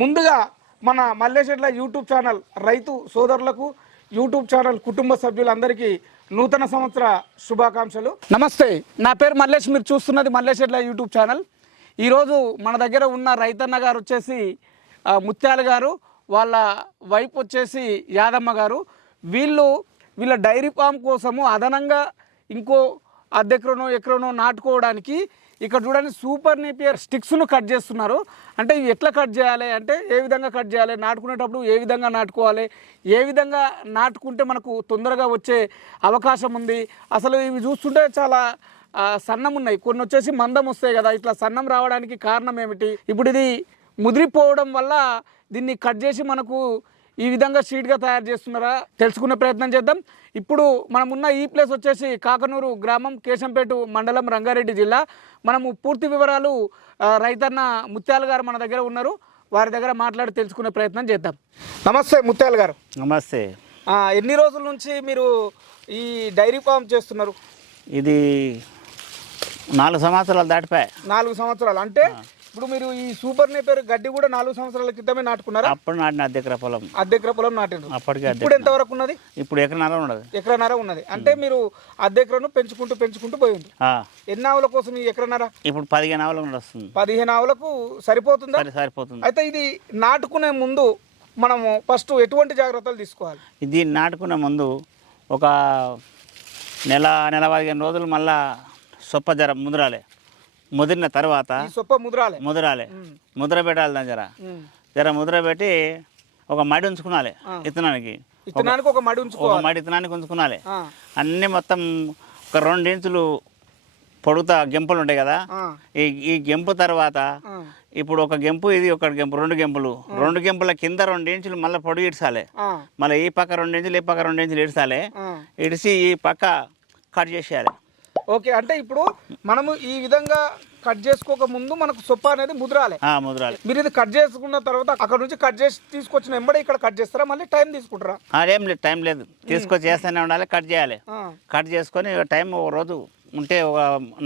ముందుగా మన మల్లేశెట్ల YouTube channel రైతు సోదరులకు యూట్యూబ్ ఛానల్ కుటుంబ సభ్యులందరికీ నూతన సంవత్సర శుభాకాంక్షలు. నమస్తే నా పేరు మల్లేష్ మీరు చూస్తున్నది మల్లేశెట్ల యూట్యూబ్ ఛానల్. ఈరోజు మన దగ్గర ఉన్న రైతన్న గారు వచ్చేసి ముత్యాల గారు వాళ్ళ వైపు వచ్చేసి యాదమ్మ గారు. వీళ్ళు వీళ్ళ డైరీ ఫామ్ కోసము అదనంగా ఇంకో అర్ధెకరనో ఎకరనో నాటుకోవడానికి ఇక్కడ చూడండి సూపర్ నేపియర్ స్టిక్స్ను కట్ చేస్తున్నారు. అంటే ఇవి ఎట్లా కట్ చేయాలి? అంటే ఏ విధంగా కట్ చేయాలి? నాటుకునేటప్పుడు ఏ విధంగా నాటుకోవాలి? ఏ విధంగా నాటుకుంటే మనకు తొందరగా వచ్చే అవకాశం ఉంది? అసలు ఇవి చూస్తుంటే చాలా సన్నం ఉన్నాయి కొన్ని వచ్చేసి మందం వస్తాయి కదా. ఇట్లా సన్నం రావడానికి కారణం ఏమిటి? ఇప్పుడు ఇది ముదిరిపోవడం వల్ల దీన్ని కట్ చేసి మనకు ఈ విధంగా షీట్గా తయారు చేస్తున్నారా? తెలుసుకునే ప్రయత్నం చేద్దాం. ఇప్పుడు మనం ఉన్న ఈ ప్లేస్ వచ్చేసి కాకనూరు గ్రామం కేశంపేట మండలం రంగారెడ్డి జిల్లా. మనము పూర్తి వివరాలు రైతన్న ముత్యాల గారు మన దగ్గర ఉన్నారు. వారి దగ్గర మాట్లాడి తెలుసుకునే ప్రయత్నం చేద్దాం. నమస్తే ముత్యాల గారు. నమస్తే. ఎన్ని రోజుల నుంచి మీరు ఈ డైరీ ఫామ్ చేస్తున్నారు? ఇది నాలుగు సంవత్సరాలు దాటిపోయాయి నాలుగు సంవత్సరాలు. అంటే ఇప్పుడు మీరు ఈ సూపర్ నేపేర్ గడ్డి కూడా నాలుగు సంవత్సరాల క్రితమే నాటుకున్నారా? అప్పుడు నాటిన అద్దెకర పొలం. అద్దెకర పొలం నాటిండ్రు. అప్పటికి ఇప్పుడు ఎంత వరకు ఉన్నది? ఇప్పుడు ఎకరాల ఉండదు ఎకరన్నర ఉన్నది. అంటే మీరు అద్దెకరను పెంచుకుంటూ పెంచుకుంటూ పోయింది ఎన్ని ఆవుల కోసం ఈ ఎకరన్నర? ఇప్పుడు పదిహేను ఆవులు వస్తుంది. పదిహేను ఆవులకు సరిపోతుందా? సరి సరిపోతుంది. అయితే ఇది నాటుకునే ముందు మనము ఫస్ట్ ఎటువంటి జాగ్రత్తలు తీసుకోవాలి? ఇది నాటుకునే ముందు ఒక నెల నెల పదిహేను రోజులు మళ్ళా సొప్ప జర ముదిరాలి. ముదిరిన తర్వాత సొప్ప ముద్రాలే. ముదిరాలి. ముద్ర పెట్టాలి దాని జర. జర ముద్ర పెట్టి ఒక మడి ఉంచుకునాలి ఆ. ఇత్తనానికి. ఇత్తనానికి ఒక మడి ఒక ఉంచుకోవాలి మడి ఇత్తనానికి ఉంచుకునాలి. అన్నీ మొత్తం ఒక రెండు ఇంచులు పొడుగుతా గెంపులు ఉంటాయి కదా. ఈ ఈ గెంపు తర్వాత ఇప్పుడు ఒక గెంపు ఇది ఒక గెంపు రెండు గెంపులు. రెండు గెంపుల కింద రెండు ఇంచులు మళ్ళీ పొడుగు ఇడ్చాలి మళ్ళీ ఈ పక్క రెండు ఇంచులు ఈ పక్క రెండు ఇంచులు ఇడ్చాలి. ఇడిసి ఈ పక్క కట్ చేసేయాలి. ఓకే అంటే ఇప్పుడు మనము ఈ విధంగా కట్ చేసుకోక ముందు మనకు సొప్ప అనేది ముద్రాలే ఆ, ముద్రాలి మీరు ఇది కట్ చేసుకున్న తర్వాత అక్కడ నుంచి కట్ చేసి తీసుకొచ్చిన వెంబడే ఇక్కడ కట్ చేస్తారా? మళ్ళీ టైం తీసుకుంటారా? అదేం లేదు టైం లేదు. తీసుకొచ్చి చేస్తూనే ఉండాలి కట్ చేయాలి. కట్ చేసుకొని టైం ఒక రోజు ఉంటే ఒక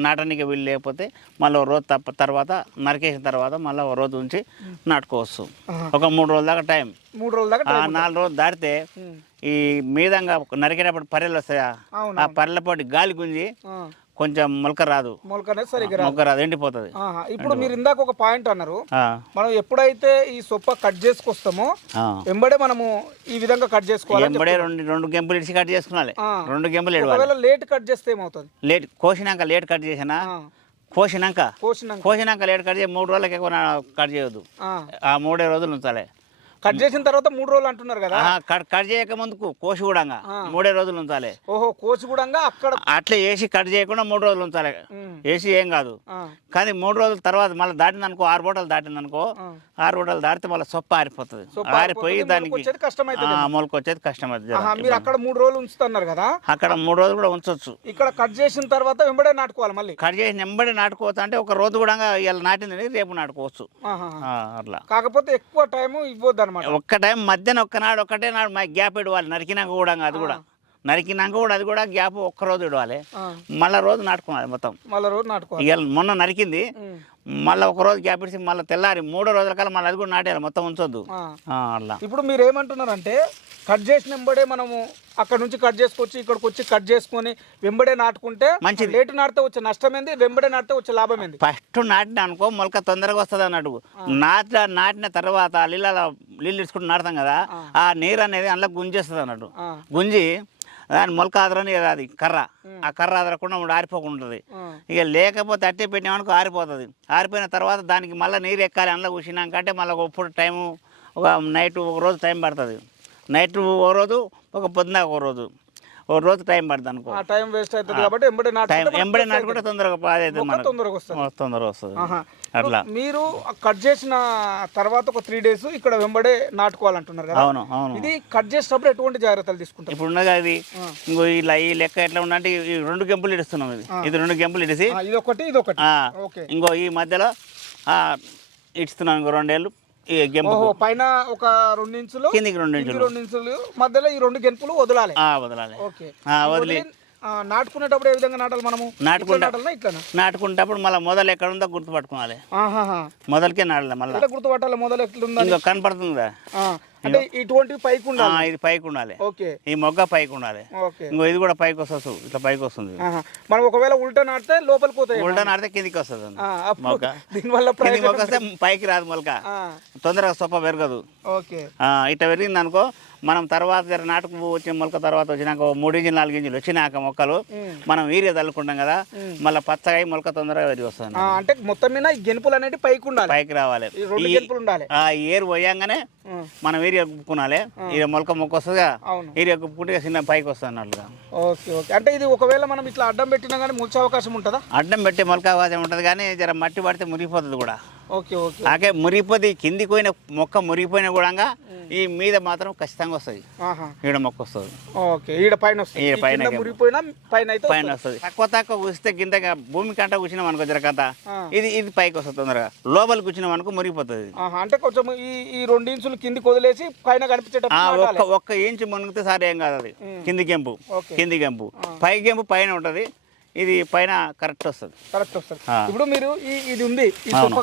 నాటనికి వీలు లేకపోతే మళ్ళీ ఒక రోజు తప్ప తర్వాత నరికేసిన తర్వాత మళ్ళీ ఒక రోజు ఉంచి నాటుకోవచ్చు. ఒక మూడు రోజుల దాకా టైం. మూడు రోజుల దాకా నాలుగు రోజులు దాటితే ఈ మీదంగా నరికేటప్పుడు పర్రెలు వస్తాయా? ఆ పర్రెల పాటు గాలి గుంజి కొంచెం మొలక రాదు. మొలక రాదు. ఎండిపోతుంది. ఇప్పుడు మీరు ఇందాక ఒక పాయింట్ అన్నారు. మనం ఎప్పుడైతే ఈ సొప్ప కట్ చేసుకొస్తామో ఆ. వెంబడే మనము ఈ విధంగా కట్ చేసుకోవాలి ఎంబడే రెండు రెండు గెంపులు ఇడిచి కట్ చేసుకున్నాలి ఆ. రెండు గెంపులు ఒకవేళ లేట్ కట్ చేస్తే ఏమవుతుంది? లేట్ కోసినాక లేట్ కట్ చేసినా? కోసినాక? కోసినాక. లేట్ కట్ చేసి మూడు రోజులకి ఎక్కువ కట్ చేయొద్దు. ఆ మూడే రోజులు ఉంచాలి. కట్ చేసిన తర్వాత మూడు రోజులు అంటున్నారు కదా. కట్ చేయక ముందుకు కోసి కూడా. మూడే రోజులు ఉంచాలి. ఓహో కోసి కూడా అక్కడ అట్లా వేసి కట్ చేయకుండా మూడు రోజులు ఉంచాలి. వేసి ఏం కాదు. కానీ మూడు రోజుల తర్వాత మళ్ళీ దాటింది అనుకో ఆరు పూటలు దాటింది అనుకో. ఆరు పూటలు దాటితే మళ్ళీ సొప్ప ఆరిపోతుంది. ఆరిపోయి దానికి మొలకొచ్చేది కష్టమైతుంది. మీరు అక్కడ మూడు రోజులు ఉంచుతున్నారు కదా. అక్కడ మూడు రోజులు కూడా ఉంచవచ్చు ఇక్కడ కట్ చేసిన తర్వాత వెంబడే నాటుకోవాలి మళ్ళీ. కట్ చేసి నెంబడి నాటుకోవచ్చు అంటే ఒక రోజు కూడా ఇలా నాటింది రేపు నాటుకోవచ్చు. అట్లా. కాకపోతే ఎక్కువ టైం ఇవ్వద్దు అనమాట ఒక్క టైం మధ్యాహ్నం ఒక్కనాడు ఒక్కటే నాడు మా గ్యాప్ ఇవ్వాలి నరికినాక కూడా అది కూడా. నరికినాక కూడా అది కూడా గ్యాప్ ఒక్క రోజు ఇవ్వాలి మళ్ళీ రోజు నాటుకోవాలి మొత్తం. మళ్ళీ రోజు నాటుకోవాలి. మొన్న నరికింది. మళ్ళీ ఒక రోజు గ్యాప్ ఇచ్చి మళ్ళీ తెల్లారి మూడో రోజుల కల్లా మళ్ళీ అది కూడా నాటేయాలి. మొత్తం ఉంచొద్దు. అట్లా. ఇప్పుడు మీరు ఏమంటున్నారంటే కట్ చేసిన వెంబడే మనము అక్కడ నుంచి కట్ చేసుకొచ్చి ఇక్కడికి వచ్చి కట్ చేసుకొని వెంబడే నాటుకుంటే మంచిది. లేటు నాటితే వచ్చే నష్టం ఏంది వెంబడే నాటితే వచ్చే లాభం ఏంది ఫస్ట్ నాటిన అనుకో మొలక తొందరగా వస్తుంది అన్నట్టు నాట నాటిన తర్వాత నీళ్ళ నీళ్ళు ఇచ్చుకుంటూ నాటుతాం కదా ఆ. నీరు అనేది అందులో గుంజేస్తుంది అన్నట్టు. గుంజి దాని మొలక ఆదరని అది కర్ర. ఆ కర్ర ఆదరకుండా ఉండి ఆరిపోకుండా ఉంటుంది. ఇక లేకపోతే అట్టే పెట్టినామనుకో ఆరిపోతుంది. ఆరిపోయిన తర్వాత దానికి మళ్ళీ నీరు ఎక్కాలి అందులో కూర్చున్నాక అంటే మళ్ళీ ఒక టైము ఒక నైట్ ఒక రోజు టైం పడుతుంది. నైట్ ఒక రోజు ఒక పొద్దున ఒక రోజు. ఒక రోజు టైం పడుతుంది అనుకో. ఆ టైం వేస్ట్ అవుతుంది కాబట్టి వెంబడే టైం నాటుకుంటే ఎంబడి fresh నాటుకుంటే తొందరగా మొక్క మనకు. తొందరగా వస్తుంది. తొందరగా వస్తుంది. ఆహా. అట్లా. మీరు కట్ చేసిన తర్వాత ఒక త్రీ డేస్ ఇక్కడ వెంబడే నాటుకోవాలంటున్నారు కదా? అవును అవును. ఇది కట్ చేసేటప్పుడు ఎటువంటి జాగ్రత్తలు తీసుకుంటారు? ఇప్పుడు ఉన్నది అది ఆ. ఇంకో ఇలా ఈ లెక్క ఎట్లా ఉందంటే ఈ రెండు గెంపులు ఇడుస్తున్నాం ఇది ఇది రెండు గెంపులు ఇడిసి ఆ, ఇది ఒకటి ఇది ఒకటి ఆ, ఓకే. ఇంకో ఈ మధ్యలో ఆ, ఇడుస్తున్నాం ఇంకో రెండేళ్ళు. గెంపు పైన ఒక రెండు ఇంచులు కిందికి రెండు ఇంచులు రెండు ఇంచులు మధ్యలో ఈ రెండు గెంపులు వదలాలి. ఆ, వదలాలి. ఓకే. ఆ, వదిలి. నాటుకునేటప్పుడు ఏ విధంగా నాటాలి మనము? నాటుకుంటా. నాటాలా నాటుకుంటప్పుడు మళ్ళీ మొదలు ఎక్కడ ఉందో గుర్తుపట్టుకోవాలి మొదలకే నాడాలి మళ్ళీ. గుర్తుపట్టాలి? మొదలు ఎట్లుందని? ఇంకా కనపడుతుందా? అంటే ఇటువంటివి పైకి ఉండాలి ఇది పైకి ఉండాలి ఓకే. ఈ మొగ్గ పైకి ఉండాలి ఇంకో ఇది కూడా పైకి వస్తుంది ఇట్లా పైకి వస్తుంది. మనం ఒకవేళ ఉల్టా నాటితే లోపలికి పోతాయి. ఉల్టా నాడితే కిందికి వస్తుంది మొగ్గ. దీనివల్ల కిందికి వస్తే పైకి రాదు మొలక. తొందరగా సొప్ప పెరగదు. ఓకే. ఆ, ఇట్లా పెరిగింది అనుకో మనం తర్వాత జర నాటుకు వచ్చిన మొలక తర్వాత వచ్చినాక మూడు ఇంచులు నాలుగు ఇంచులు వచ్చినాక మొక్కలు. మనం వీరియా చల్లుకుంటాం కదా మళ్ళీ పచ్చగా మొలక తొందరగా పెరిగి వస్తుంది అంటే మొత్తం మీద ఈ గెనుపులు అనేవి పైకి ఉండాలి. పైకి రావాలి. ఈ ఈ- ఏరు పోయంగానే మనం వీరియా కుప్పుకునాలి ఇక మొలక మొక్క వస్తుందిగా అవును. వీరియా కుప్పుకుంటే చిన్న పైకి వస్తుంది అన్నట్లుగా. Okay okay. అంటే ఇది ఒకవేళ మనం ఇట్లా అడ్డం పెట్టినా కానీ ముల్చే అవకాశం ఉంటుందా? అడ్డం పెట్టి మొలక అవకాశం ఉంటుంది కానీ జర మట్టి పడితే మురిగిపోతుంది కూడా. ఆకే మురిగిపోతే కిందికి పోయిన మొక్క మురిగిపోయినా కూడా ఈ మీద మాత్రం ఖచ్చితంగా వస్తుంది. ఈడ మొక్క వస్తుంది. ఓకే ఈడ పైన ఈడ పైన కింద. మురిగిపోయినా పైన అయితే పైన వస్తుంది. తక్కువ తక్కువ కూస్తే గింతగా భూమి కంట కూర్చున్నాం అనుకో జరకంత ఆ. ఇది ఇది పైకి వస్తుంది తొందరగా. లోపలికి కూర్చున్నాం అనుకో మురిగిపోతుంది. అంటే కొంచెం ఈ ఈ రెండు ఇంచులు కిందికి వదిలేసి పైన కనిపించేటప్పుడు ఒక్క. ఒక్క ఇంచు మునిగితే సార్ ఏం కాదు అది. కింది గెంపు. కింది గెంపు. పై గెంపు పైన ఉంటుంది. ఇది పైన కరెక్ట్ వస్తుంది. కరెక్ట్ వస్తుంది. ఇప్పుడు మీరు ఇది ఉంది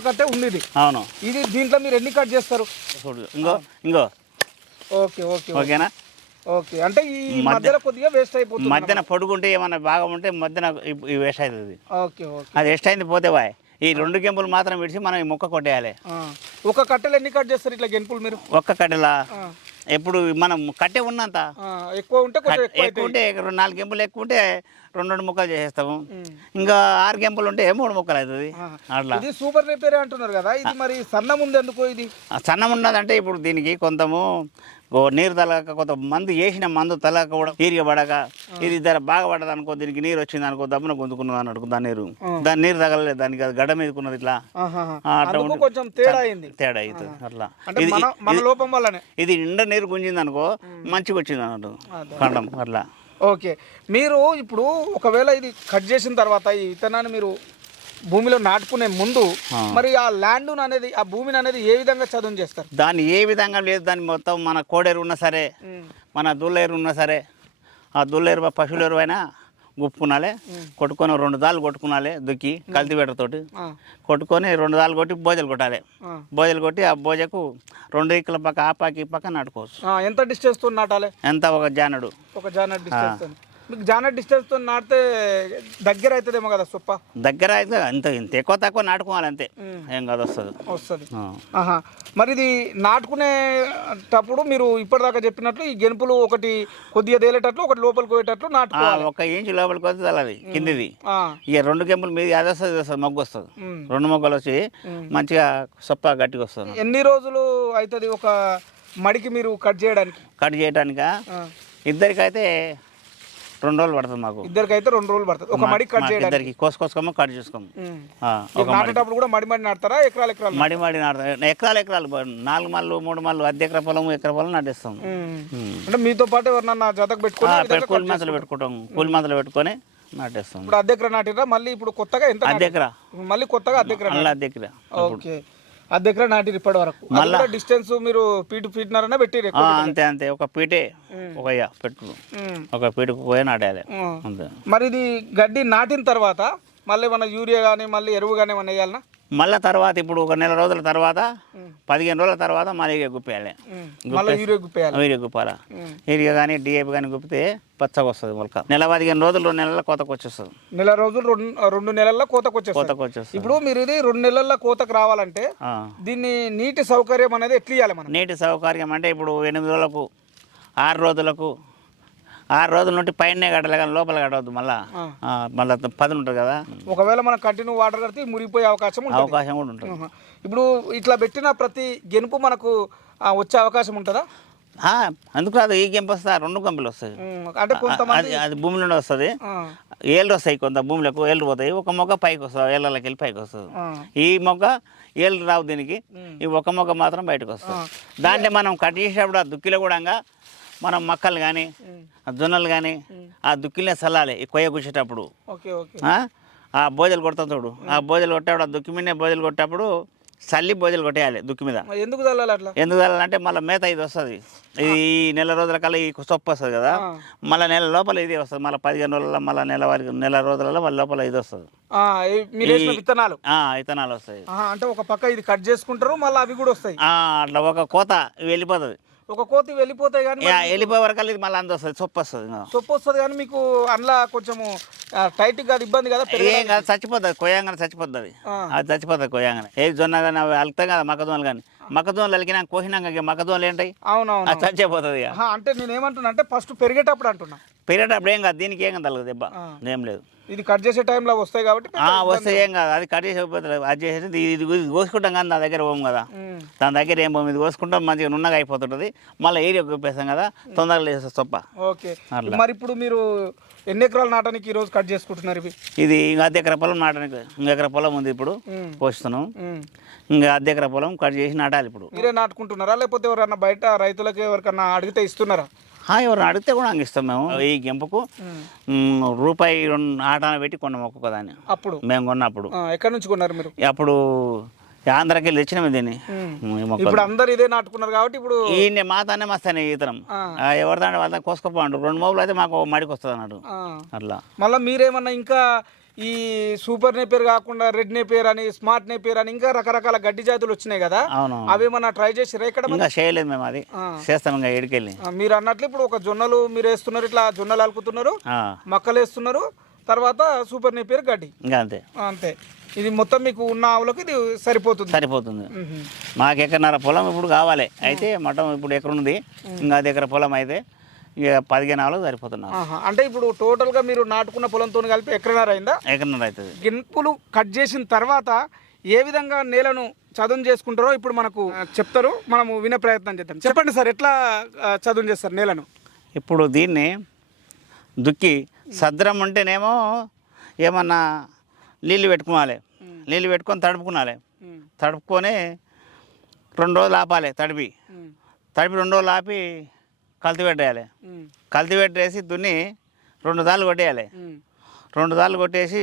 కట్టే ఉంది ఇది. అవును. ఇది దీంట్లో మీరు ఎన్ని కట్ చేస్తారు? ఇంకో ఇంకో. ఓకే ఓకే ఓకేనా? ఓకే అంటే ఈ మధ్యలో కొద్దిగా వేస్ట్ అయిపోతుంది మధ్యన పొడుగుంటే ఏమన్నా బాగా ఉంటే మధ్యన ఈ వేస్ట్ అవుతుంది ఓకే ఓకే. అది ఎస్ట్ అయింది పోతే బాయ్. ఈ రెండు గెంపులు మాత్రం విడిచి మనం ఈ మొక్క కొట్టేయాలి. ఒక కట్టెలు ఎన్ని కట్ చేస్తారు ఇట్లా గెనుపులు మీరు? ఒక్క కట్టెలా? ఆ. ఎప్పుడు మనం కట్టె ఉన్నంత ఎక్కువ ఉంటే కొంచెం ఎక్కువ ఉంటే రెండు నాలుగు గెంపులు ఎక్కువ ఉంటే రెండు రెండు ముక్కలు చేసేస్తాము. ఇంకా ఆరు గెంపులు ఉంటే మూడు ముక్కలు అవుతుంది. అట్లా ఇది సూపర్ రిపేర్ అంటున్నారు కదా ఇది మరి సన్నం ఉంది ఎందుకో ఇది సన్నం ఉన్నదంటే ఇప్పుడు దీనికి కొంతము నీరు తలక కొంత మందు వేసిన మందు తలక కూడా తీరిక పడక ఇది ధర బాగా పడదు అనుకో దీనికి నీరు వచ్చింది అనుకో దమ్మున గుంజుకున్నది అని అనుకో దాని నీరు దాని నీరు తగలలేదు దానికి అది గడ్డ మీదకున్నది ఇట్లా. కొంచెం తేడా అయింది. తేడా అవుతుంది అట్లా. అంటే ఇది లోపం వల్లనే. ఇది నిండా నీరు గుంజింది అనుకో మంచిగా వచ్చింది అన్నట్టు. కండం అట్లా. ఓకే. మీరు ఇప్పుడు ఒకవేళ ఇది కట్ చేసిన తర్వాత ఈ విత్తనాన్ని మీరు భూమిలో నాటుకునే ముందు. మరి ఆ ల్యాండ్ అనేది ఆ భూమిని అనేది ఏ విధంగా చదును చేస్తారు? దాన్ని ఏ విధంగా లేదు దాన్ని మొత్తం మన కోడేరు ఉన్నా సరే మన దుల్లేరు ఉన్నా సరే ఆ దుల్లేరు పశువుల ఎరువు అయినా గుప్పుకునాలి కొట్టుకొని రెండు దాళ్ళు కొట్టుకునాలి దుక్కి కల్తీవేటతోటి కొట్టుకొని రెండు దాళ్ళు కొట్టి బోజలు కొట్టాలి. ఆ. బోజలు కొట్టి ఆ బోజకు రెండు ఇక్కల పక్క ఆ పక్క ఈ పక్క నాటుకోవచ్చు. ఎంత డిస్టెన్స్ నాటాలి? ఎంత ఒక జానడు. ఒక తో మీకు జానర్ డిస్టెన్స్తో నాటితే దగ్గర అవుతుందేమో కదా సొప్ప? దగ్గర అయితే అంత ఇంత. ఎక్కువ తక్కువ నాటుకోవాలి అంతే. ఏం కాదు వస్తుంది. వస్తుంది. మరి ఇది నాటుకునేటప్పుడు మీరు ఇప్పటిదాకా చెప్పినట్లు ఈ గెనుపులు ఒకటి కొద్దిగా తేలేటట్లు ఒకటి లోపలికి పోయేటట్లు నాటుకోవాలి. ఒక ఇంచు లోపలికి వస్తుంది అది కిందిది. ఇక రెండు గెంపులు మీది అది వస్తుంది మొగ్గు వస్తుంది. రెండు మొగ్గలు వచ్చి మంచిగా సొప్ప గట్టిగా వస్తుంది. ఎన్ని రోజులు అవుతుంది ఒక మడికి మీరు కట్ చేయడానికి? కట్ చేయడానిక ఇద్దరికైతే రెండు రోజులు పడుతుంది మాకు. ఇద్దరికైతే రెండు రోజులు పడుతుంది. ఒక మడికి కట్ చేయడానికి. ఇద్దరికి కోసుకోసుకోమో కట్ చేసుకోము ఒక మడి. నాటేటప్పుడు కూడా మడి మడి నాటుతారా? ఎకరాలు ఎకరాలు మడి మడి నాటుతాం ఎకరాలు ఎకరాలు. నాలుగు మళ్ళు మూడు మళ్ళు అద్దె ఎకర పొలం ఎకర పొలం నాటేస్తాం. అంటే మీతో పాటు ఎవరన్నా జతకు పెట్టుకుని కూలి మంతలు పెట్టుకుంటాం కూలి మంతలు పెట్టుకొని నాటేస్తాం ఇప్పుడు అద్దె ఎకరా నాటిరా? మళ్ళీ ఇప్పుడు కొత్తగా ఎంత అద్దె ఎకరా. నాటి- మళ్ళీ కొత్తగా అద్దె ఎకరా మళ్ళీ అద్దె ఎకరా. ఓకే. అద్దె ఎకరా నాటిరు ఇప్పటి వరకు. డిస్టెన్స్ మీరు ఫీట్ ఫీట్నరనే పెట్టిరు ఆ, అంతే అంతే. ఒక పీటే ఒక పెట్టు ఒక పీటకు పోయి నాటేయాలి. అంతే. మరి ఇది గడ్డి నాటిన తర్వాత మళ్ళీ మన యూరియా కానీ మళ్ళీ ఎరువు కానీ ఏమన్నా వేయాలనా? మళ్ళీ తర్వాత ఇప్పుడు ఒక నెల రోజుల తర్వాత పదిహేను రోజుల తర్వాత మళ్ళీ ఇక గుప్పేయాలి మళ్ళీ యూరియా గుప్పాల. వీడియో కానీ డిఏపి కానీ గుప్పితే పచ్చగా వస్తుంది మొలక. నెల పదిహేను రోజులు రెండు నెలల కోతకు వచ్చేస్తుంది. నెల రోజులు రెండు రెండు నెలల్లో కోతకు వచ్చేస్తారు కోతకు వచ్చేస్తుంది. ఇప్పుడు మీరు ఇది రెండు నెలల్లో కోతకు రావాలంటే. దీన్ని నీటి సౌకర్యం అనేది ఎట్లా ఇవ్వాలి మనం? నీటి సౌకర్యం అంటే ఇప్పుడు ఎనిమిది రోజులకు ఆరు రోజులకు ఆరు రోజుల నుండి పైన కట్టాలి కానీ లోపల కట్టవద్దు మళ్ళా. మళ్ళీ పదును ఉంటుంది కదా. ఒకవేళ మనం కంటిన్యూ వాటర్ కడితే మురిగిపోయే అవకాశం అవకాశం కూడా ఉంటుంది. ఇప్పుడు ఇట్లా పెట్టిన ప్రతి గెనుపు మనకు వచ్చే అవకాశం ఉంటుందా? ఆ, అందుకు రాదు. ఈ గెంపు వస్తా రెండు గంపలు వస్తాయి. అంటే కొంతమంది అది భూమి నుండి వస్తుంది. ఏళ్ళు వస్తాయి కొంత భూమిలోకి ఏళ్ళు పోతాయి. ఒక మొగ్గ పైకి వస్తుంది ఏళ్ళకి వెళ్ళి పైకి వస్తుంది. ఈ మొగ్గ ఏళ్ళు రావు దీనికి. ఈ ఒక మొగ్గ మాత్రం బయటకు వస్తుంది. దాంట్లో మనం కట్ చేసేటప్పుడు ఆ దుక్కిలో కూడా మనం మక్కలు కానీ జొన్నలు కానీ ఆ దుక్కిలనే చల్లాలి ఈ కొయ్య ఓకే ఆ? బోజలు కొడతాం చూడు. ఆ బోజలు కొట్టేప్పుడు ఆ దుక్కి మీదనే బోజలు కొట్టేటప్పుడు చల్లి భోజలు కొట్టేయాలి దుక్కి మీద. ఎందుకు చల్లాలి అట్లా? ఎందుకు అంటే మళ్ళీ మేత ఇది వస్తుంది. ఇది ఈ నెల రోజుల కల్లా ఈ సొప్పు వస్తుంది కదా. మళ్ళీ నెల లోపల ఇది వస్తుంది. మళ్ళీ పదిహేను రోజుల మళ్ళీ నెల వరకు నెల రోజులలో మళ్ళీ లోపల ఇది వస్తుంది. విత్తనాలు? ఆ, విత్తనాలు వస్తాయి అంటే ఒక పక్క ఇది కట్ చేసుకుంటారు మళ్ళీ అవి కూడా వస్తాయి. అట్లా ఒక కోత వెళ్ళిపోతుంది. ఒక కోతి వెళ్ళిపోతాయి కానీ వెళ్ళిపోయే వరకు ఇది మళ్ళీ అంత వస్తుంది సొప్పు వస్తుంది. సొప్పు వస్తుంది కానీ మీకు అందులో కొంచెము టైట్ కాదు ఇబ్బంది కదా. ఏం కాదు చచ్చిపోతుంది కొయ్యంగానే చచ్చిపోతుంది అది. అది చచ్చిపోతుంది కొయ్యంగానే ఏ జొన్న కానీ అవి అలుతాం కదా మక్కజొన్నలు కానీ మక్కజొన్నలు అలికినా కోసినాక ఇక మక్కజొన్నలు ఏంటాయి అవునవును. అది చచ్చిపోతుంది ఇక. అంటే నేను ఏమంటున్నా అంటే ఫస్ట్ పెరిగేటప్పుడు అంటున్నా. పెరిగేటప్పుడు ఏం కాదు దీనికి ఏం కదలదు దెబ్బ. ఏం లేదు. ఇది కట్ చేసే టైంలో వస్తాయి కాబట్టి ఆ, వస్తే ఏం కాదు అది కట్ చేసి అది చేసేది ఇది కోసుకుంటాం కానీ నా దగ్గర పోము కదా. దాని దగ్గర ఏం పోము ఇది కోసుకుంటాం మంచిగా నున్నగా అయిపోతుంటుంది. మళ్ళీ ఏరియా కొప్పేస్తాం కదా తొందరగా లేస్తుంది తప్ప ఓకే. మరి ఇప్పుడు మీరు ఎన్ని ఎకరాలు నాటానికి ఈ రోజు కట్ చేసుకుంటున్నారు ఇవి? ఇది ఇంకా అర్ధ ఎకర పొలం నాటడానికి ఇంకా ఎకర పొలం ఉంది ఇప్పుడు. పోస్తున్నాం. ఇంకా అర్ధ ఎకర పొలం కట్ చేసి నాటాలి ఇప్పుడు. మీరే నాటుకుంటున్నారా? లేకపోతే ఎవరన్నా బయట రైతులకి ఎవరికన్నా అడిగితే ఇస్తున్నారా? ఆ, ఎవరిని అడిగితే కూడా అంగ ఇస్తాం మేము. ఈ గెంపుకు రూపాయి రెండు ఆటాన పెట్టి కొన్నాం ఒక్కొక్క దాన్ని. అప్పుడు? మేము కొన్నప్పుడు. ఎక్కడి నుంచి కొన్నారు మీరు? అప్పుడు ఆంధ్రాకి వెళ్ళి తెచ్చినాము దీన్ని. ఇప్పుడు అందరు ఇదే నాటుకున్నారు కాబట్టి ఇప్పుడు ఈయన మాతానే మస్తానే ఈతరం ఆ. ఎవరిదాంటే వాళ్ళ కోసుకోపోండు. రెండు మోపులు అయితే మాకు మడికి వస్తుంది అన్నాడు అట్లా. మళ్ళీ మీరేమన్నా ఇంకా ఈ సూపర్ నేపేర్ కాకుండా రెడ్ నేపేర్ అని స్మార్ట్ నేపేర్ అని ఇంకా రకరకాల గడ్డి జాతులు వచ్చినాయి కదా. అవును అవేమన్నా ట్రై చేసిరా ఇక్కడ? ఇంకా చేయలేదు మేము అది. చేస్తాం ఇంకా ఏడికెళ్ళి. ఆ, మీరు అన్నట్లు ఇప్పుడు ఒక జొన్నలు మీరు వేస్తున్నారు ఇట్లా జొన్నలు అలుకుతున్నారు మొక్కలు వేస్తున్నారు తర్వాత సూపర్ నేపేర్ గడ్డి. ఇంకా అంతే. అంతే. ఇది మొత్తం మీకు ఉన్న ఆవులకు ఇది సరిపోతుంది. సరిపోతుంది. మాకు ఎకరన్నర పొలం ఇప్పుడు కావాలి. అయితే మటం ఇప్పుడు ఎకర ఉంది ఇంకా అది ఎకర పొలం అయితే. పదిహేను ఆవులకు సరిపోతున్నాం. అంటే ఇప్పుడు టోటల్గా మీరు నాటుకున్న పొలంతో కలిపి ఎకరన్నర అయిందా? ఎకరన్నర అవుతుంది. గింపులు కట్ చేసిన తర్వాత ఏ విధంగా నేలను చదును చేసుకుంటారో ఇప్పుడు మనకు చెప్తారు. మనము వినే ప్రయత్నం చేద్దాం. చెప్పండి సార్ ఎట్లా ఆ, చదును చేస్తారు నేలను? ఇప్పుడు దీన్ని దుక్కి సద్రం ఉంటేనేమో ఏమన్నా నీళ్ళు పెట్టుకోవాలి. నీళ్ళు పెట్టుకొని తడుపుకోవాలి తడుపుకొని రెండు రోజులు ఆపాలి తడిపి. తడిపి రెండు రోజులు ఆపి కల్తీ పెట్టేయాలి కల్తీ పెట్టేసి దున్ని రెండు దాళ్ళు కొట్టేయాలి. రెండు దాళ్ళు కొట్టేసి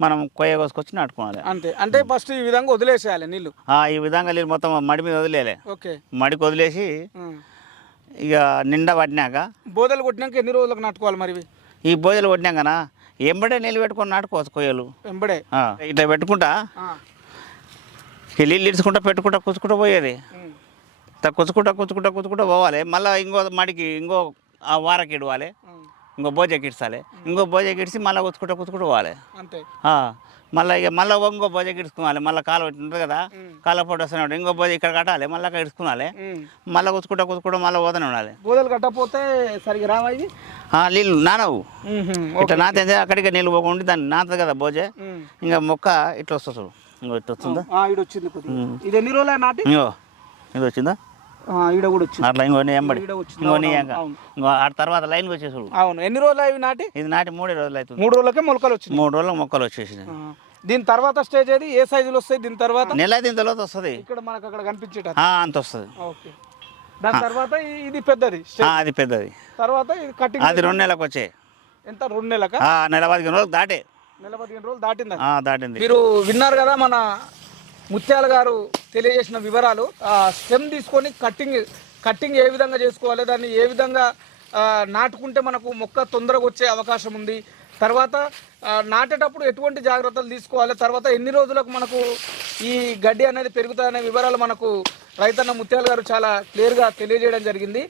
మనం కొయ్య కోసుకొచ్చి నాటుకోవాలి. అంతే. అంటే ఫస్ట్ ఈ విధంగా వదిలేసేయాలి నీళ్ళు. ఆ, ఈ విధంగా నీళ్ళు మొత్తం మడి మీద వదిలేయాలి. ఓకే. మడికి వదిలేసి ఇక నిండా పట్టినాక బోదలు కొట్టినాక ఎన్ని రోజులకు నాటుకోవాలి మరి? ఈ భోజలు కొట్టినాకనా? ఎంబడే నీళ్ళు పెట్టుకొని నాటుకోవచ్చు కొయ్యలు. వెంబడే ఆ, ఇట్లా పెట్టుకుంటా నీళ్ళు ఇడుచుకుంటా పెట్టుకుంటా కుచ్చుకుంటా పోయేది. కుచ్చుకుంటా కుచ్చుకుంటా కుచ్చుకుంటా పోవాలి. మళ్ళీ ఇంకో మడికి ఇంకో ఆ వారకి ఇడవాలి. ఇంకో భోజకి ఇడ్చాలి. ఇంకో భోజకి ఇడిచి మళ్ళీ కుచ్చుకుంటా కుచ్చుకుంటా పోవాలి. అంతే. మళ్ళీ ఇక మళ్ళీ ఇంకో భోజకి ఇడుచుకోవాలి. మళ్ళీ కాలు పెట్టి ఉంటుంది కదా. కాళ్ళ పొట్టు వస్తున్నాడు ఇంకో భోజ ఇక్కడ కట్టాలి. మళ్ళీ అక్కడ ఇడుచుకోవాలి. మళ్ళీ కుచ్చుకుంటా కుచ్చుకుంటా మళ్ళీ పోతూనే ఉండాలి. బోదలు కట్టకపోతే సరిగా రావా ఇవి? నీళ్ళు నానవు. ఇట్లా నాతే అక్కడికి నీళ్ళు పోకుండా దాన్ని నాతది కదా భోజే. ఇంకా మొక్క ఇట్లా వస్తుంది ఇంకో ఇట్లా వస్తుందా? వచ్చింది ఇది ఎన్ని రోజులు నాటి ఇది వచ్చిందా ఈడ కూడా వచ్చింది. అట్లా ఇంకో ఎంబడి. ఇంకో ఆ తర్వాత లైన్కి వచ్చేసి చూడు అవును. ఎన్ని రోజులు అవి నాటి? ఇది నాటి మూడే రోజులు అవుతుంది. మూడు రోజులకే మొలకలు వచ్చింది మూడు రోజులకు మొక్కలు వచ్చేసినాయి. దీని తర్వాత స్టేజ్ ఏది? ఏ సైజులు వస్తాయి దీని తర్వాత? నెల అయితే తర్వాత వస్తుంది. ఇక్కడ మనకు అక్కడ కనిపించేట అంత వస్తుంది. ఓకే. దాని తర్వాత ఇది పెద్దది. అది పెద్దది. తర్వాత ఇది కటింగ్ అది రెండు నెలలకు వచ్చే. ఎంత? రెండు నెలక? నెల పదిహేను రోజులు దాటే. నెల పదిహేను రోజులు దాటింది? దాటింది. మీరు విన్నారు కదా మన ముత్యాల గారు తెలియజేసిన వివరాలు స్టెమ్ తీసుకొని కట్టింగ్ కట్టింగ్ ఏ విధంగా చేసుకోవాలి దాన్ని ఏ విధంగా నాటుకుంటే మనకు మొక్క తొందరగా వచ్చే అవకాశం ఉంది. తర్వాత నాటేటప్పుడు ఎటువంటి జాగ్రత్తలు తీసుకోవాలి తర్వాత ఎన్ని రోజులకు మనకు ఈ గడ్డి అనేది పెరుగుతుందనే వివరాలు మనకు రైతన్న ముత్యాల గారు చాలా క్లియర్గా తెలియజేయడం జరిగింది.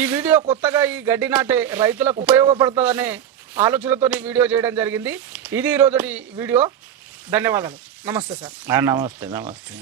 ఈ వీడియో కొత్తగా ఈ గడ్డి నాటే రైతులకు ఉపయోగపడుతుందనే ఆలోచనతో ఈ వీడియో చేయడం జరిగింది. ఇది ఈరోజు వీడియో. ధన్యవాదాలు. నమస్తే సార్. నమస్తే నమస్తే.